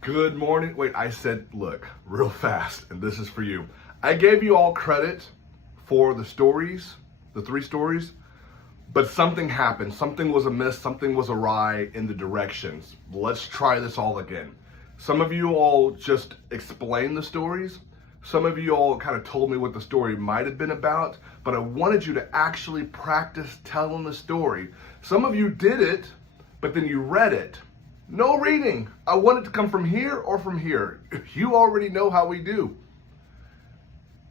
Good morning. Wait, I said, look, real fast, and this is for you. I gave you all credit for the stories, the 3 stories, but something happened. Something was amiss, something was awry in the directions. Let's try this all again. Some of you all just explained the stories. Some of you all kind of told me what the story might have been about, but I wanted you to actually practice telling the story. Some of you did it, but then you read it. No reading. I want it to come from here or from here. You already know how we do.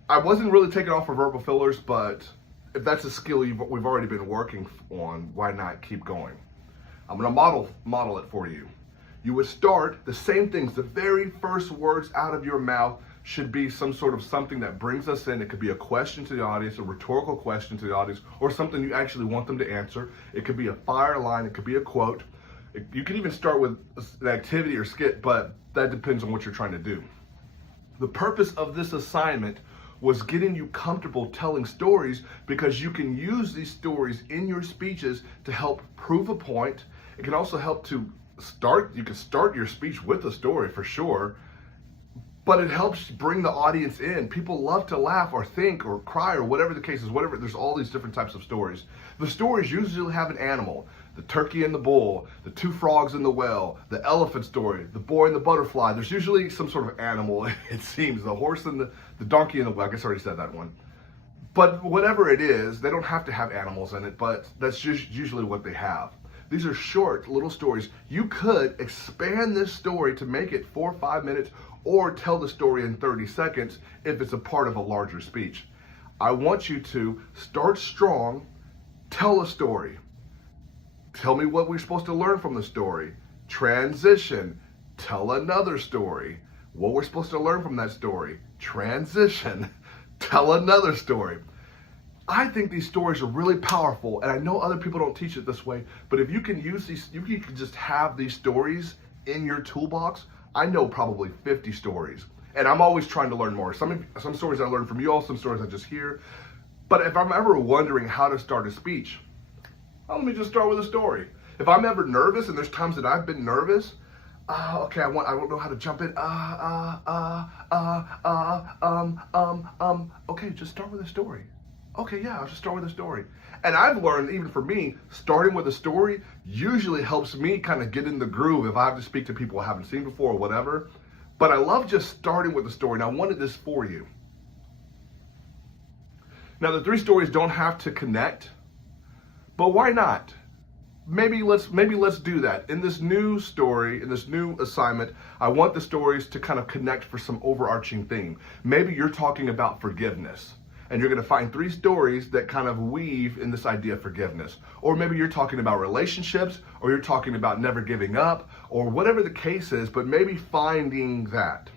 I wasn't really taking off for verbal fillers, but if that's a skill we've already been working on, why not keep going? I'm going to model it for you. You would start the same things. The very first words out of your mouth should be some sort of something that brings us in. It could be a question to the audience, a rhetorical question to the audience, or something you actually want them to answer. It could be a fire line. It could be a quote. You can even start with an activity or skit, but that depends on what you're trying to do. The purpose of this assignment was getting you comfortable telling stories, because you can use these stories in your speeches to help prove a point. It can also help to you can start your speech with a story for sure, but it helps bring the audience in. People love to laugh or think or cry or whatever the case is, there's all these different types of stories. The stories usually have an animal. The turkey and the bull, the 2 frogs in the well, the elephant story, the boy and the butterfly. There's usually some sort of animal, it seems. The horse and the donkey and the well. I guess I already said that one. But whatever it is, they don't have to have animals in it, but that's usually what they have. These are short little stories. You could expand this story to make it 4 or 5 minutes, or tell the story in 30 seconds if it's a part of a larger speech. I want you to start strong, tell a story. Tell me what we're supposed to learn from the story. Transition. Tell another story. What we're supposed to learn from that story. Transition. Tell another story. I think these stories are really powerful, and I know other people don't teach it this way, but if you can use these, you can just have these stories in your toolbox. I know probably 50 stories, and I'm always trying to learn more. Some stories I learn from you all, some stories I just hear. But if I'm ever wondering how to start a speech, let me just start with a story. If I'm ever nervous, and there's times that I've been nervous, okay, I don't know how to jump in. Okay, just start with a story. Okay, yeah, I'll just start with a story. And I've learned, even for me, starting with a story usually helps me kind of get in the groove if I have to speak to people I haven't seen before or whatever. But I love just starting with a story, and I wanted this for you. Now, the 3 stories don't have to connect, but why not? Maybe let's do that. In this new story, in this new assignment, I want the stories to kind of connect for some overarching theme. Maybe you're talking about forgiveness, and you're going to find 3 stories that kind of weave in this idea of forgiveness. Or maybe you're talking about relationships, or you're talking about never giving up, or whatever the case is, but maybe finding that.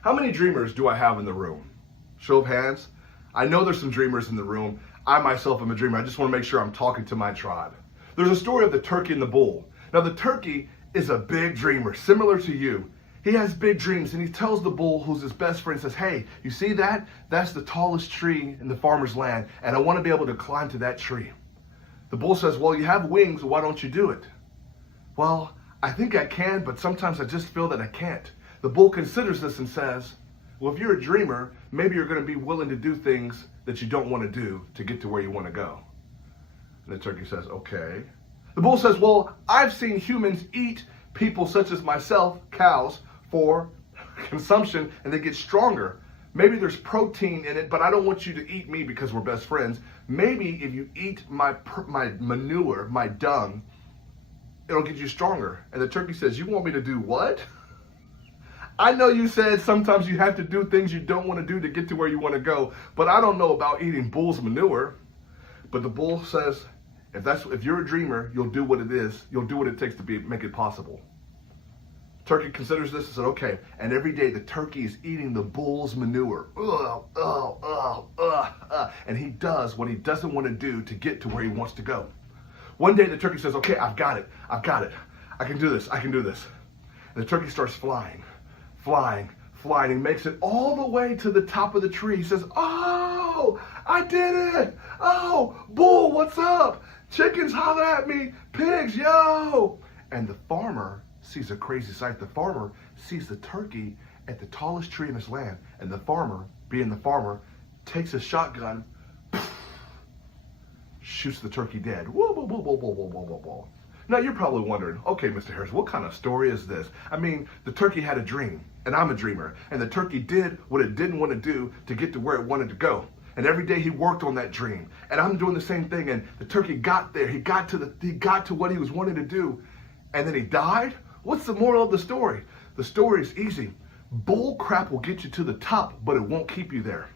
How many dreamers do I have in the room? Show of hands. I know there's some dreamers in the room. I myself am a dreamer. I just want to make sure I'm talking to my tribe. There's a story of the turkey and the bull. Now, the turkey is a big dreamer, similar to you. He has big dreams, and he tells the bull, who's his best friend, says, hey, you see that? That's the tallest tree in the farmer's land, and I want to be able to climb to that tree. The bull says, well, you have wings, why don't you do it? Well, I think I can, but sometimes I just feel that I can't. The bull considers this and says, well, if you're a dreamer, maybe you're going to be willing to do things that you don't want to do to get to where you want to go. And the turkey says, okay. The bull says, well, I've seen humans eat people such as myself, cows, for consumption, and they get stronger. Maybe there's protein in it, but I don't want you to eat me because we're best friends. Maybe if you eat my manure, my dung, it'll get you stronger. And the turkey says, you want me to do what? I know you said sometimes you have to do things you don't want to do to get to where you want to go, but I don't know about eating bull's manure. But the bull says, if you're a dreamer, you'll do what it is. You'll do what it takes to make it possible. Turkey considers this and said, okay. And every day the turkey is eating the bull's manure. And he does what he doesn't want to do to get to where he wants to go. One day the turkey says, okay, I've got it. I can do this. And the turkey starts flying. He makes it all the way to the top of the tree. He says, oh, I did it. Oh, bull, what's up? Chickens holler at me. Pigs, yo. And the farmer sees a crazy sight. The farmer sees the turkey at the tallest tree in his land. And the farmer, being the farmer, takes his shotgun, shoots the turkey dead. Whoa, whoa, whoa, whoa, whoa, whoa, whoa, whoa. Now you're probably wondering, okay, Mr. Harris, what kind of story is this? I mean, the turkey had a dream, and I'm a dreamer, and the turkey did what it didn't want to do to get to where it wanted to go. And every day he worked on that dream, and I'm doing the same thing. And the turkey got there. He got to what he was wanting to do, and then he died. What's the moral of the story? The story is easy. Bull crap will get you to the top, but it won't keep you there.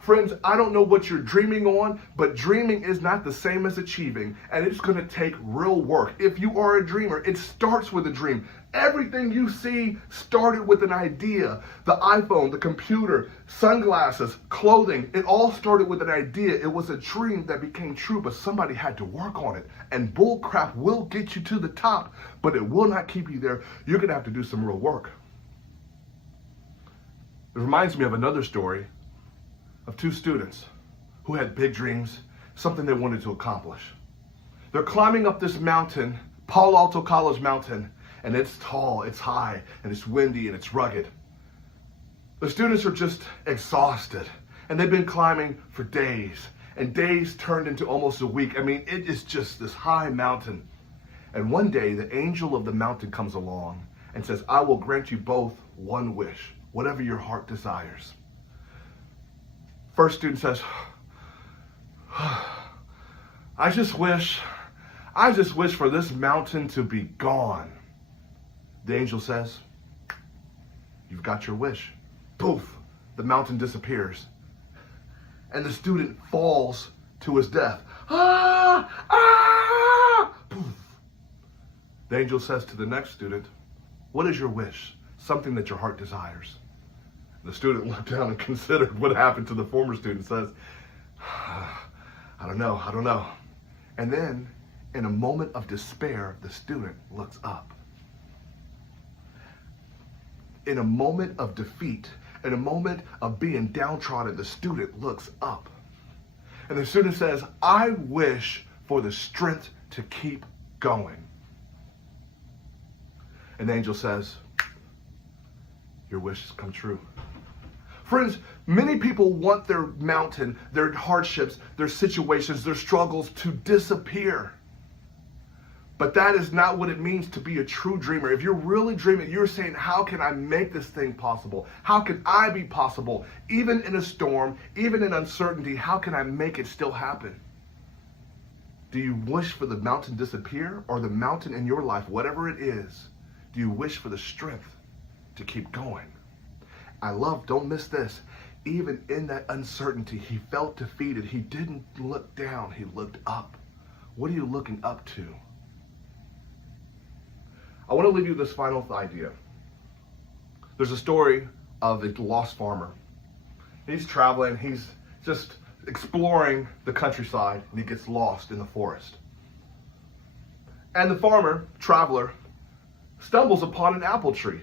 Friends, I don't know what you're dreaming on, but dreaming is not the same as achieving, and it's going to take real work. If you are a dreamer, it starts with a dream. Everything you see started with an idea. The iPhone, the computer, sunglasses, clothing, it all started with an idea. It was a dream that became true, but somebody had to work on it. And bull crap will get you to the top, but it will not keep you there. You're going to have to do some real work. It reminds me of another story of two students who had big dreams, something they wanted to accomplish. They're climbing up this mountain, Palo Alto College Mountain, and it's tall, it's high, and it's windy, and it's rugged. The students are just exhausted, and they've been climbing for days, and days turned into almost a week. I mean, it is just this high mountain. And one day, the angel of the mountain comes along and says, I will grant you both one wish, whatever your heart desires. First student says, I just wish for this mountain to be gone. The angel says, you've got your wish. Poof, the mountain disappears. And the student falls to his death. Ah, ah, poof. The angel says to the next student, what is your wish? Something that your heart desires. The student looked down and considered what happened to the former student and says, I don't know. And then, in a moment of despair, the student looks up. In a moment of defeat, in a moment of being downtrodden, the student looks up. And the student says, I wish for the strength to keep going. And the angel says, your wish has come true. Friends, many people want their mountain, their hardships, their situations, their struggles to disappear. But that is not what it means to be a true dreamer. If you're really dreaming, you're saying, how can I make this thing possible? How can I be possible? Even in a storm, even in uncertainty, how can I make it still happen? Do you wish for the mountain to disappear, or the mountain in your life, whatever it is, do you wish for the strength to keep going? Don't miss this. Even in that uncertainty, he felt defeated. He didn't look down, he looked up. What are you looking up to? I want to leave you this final idea. There's a story of a lost farmer. He's traveling, he's just exploring the countryside, and he gets lost in the forest. And the farmer, traveler, stumbles upon an apple tree.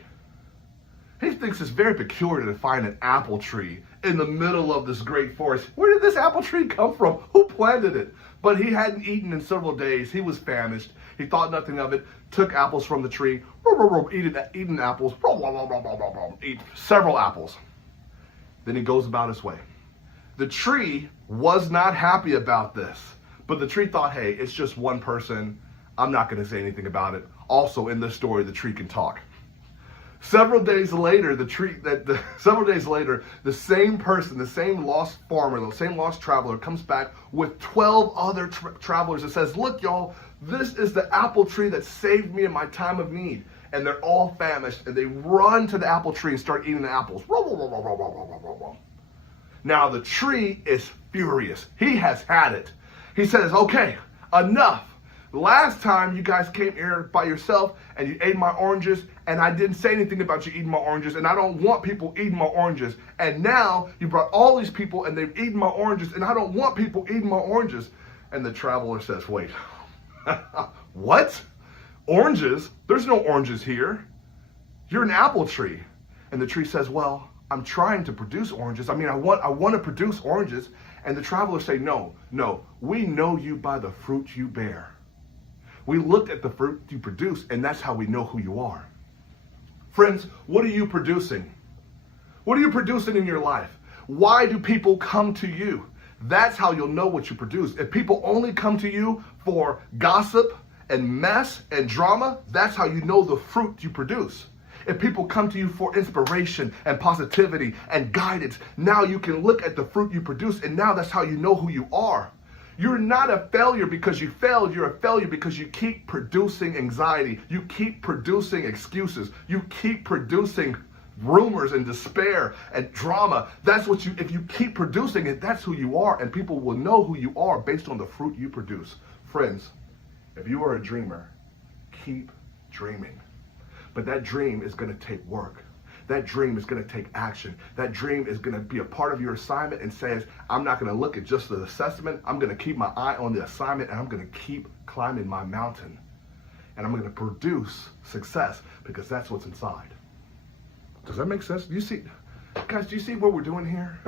He thinks it's very peculiar to find an apple tree in the middle of this great forest. Where did this apple tree come from? Who planted it? But he hadn't eaten in several days. He was famished. He thought nothing of it, took apples from the tree, eating apples, eat several apples. Then he goes about his way. The tree was not happy about this, but the tree thought, hey, it's just one person. I'm not going to say anything about it. Also, in this story, the tree can talk. Several days later, the same person, the same lost farmer, the same lost traveler comes back with 12 other travelers and says, look, y'all, this is the apple tree that saved me in my time of need. And they're all famished, and they run to the apple tree and start eating the apples. Now the tree is furious. He has had it. He says, okay, enough. Last time you guys came here by yourself and you ate my oranges, and I didn't say anything about you eating my oranges, and I don't want people eating my oranges. And now you brought all these people and they've eaten my oranges, and I don't want people eating my oranges. And the traveler says, wait, what? Oranges? There's no oranges here. You're an apple tree. And the tree says, well, I'm trying to produce oranges. I mean, I want to produce oranges, And the travelers say, no, we know you by the fruit you bear. We looked at the fruit you produce, and that's how we know who you are. Friends, what are you producing? What are you producing in your life? Why do people come to you? That's how you'll know what you produce. If people only come to you for gossip and mess and drama, that's how you know the fruit you produce. If people come to you for inspiration and positivity and guidance, now you can look at the fruit you produce, and now that's how you know who you are. You're not a failure because you failed. You're a failure because you keep producing anxiety. You keep producing excuses. You keep producing rumors and despair and drama. That's what if you keep producing it, that's who you are, and people will know who you are based on the fruit you produce. Friends, if you are a dreamer, keep dreaming. But that dream is going to take work. That dream is going to take action. That dream is going to be a part of your assignment and says, I'm not going to look at just the assessment. I'm going to keep my eye on the assignment, and I'm going to keep climbing my mountain. And I'm going to produce success because that's what's inside. Does that make sense? Do you see, guys, do you see what we're doing here?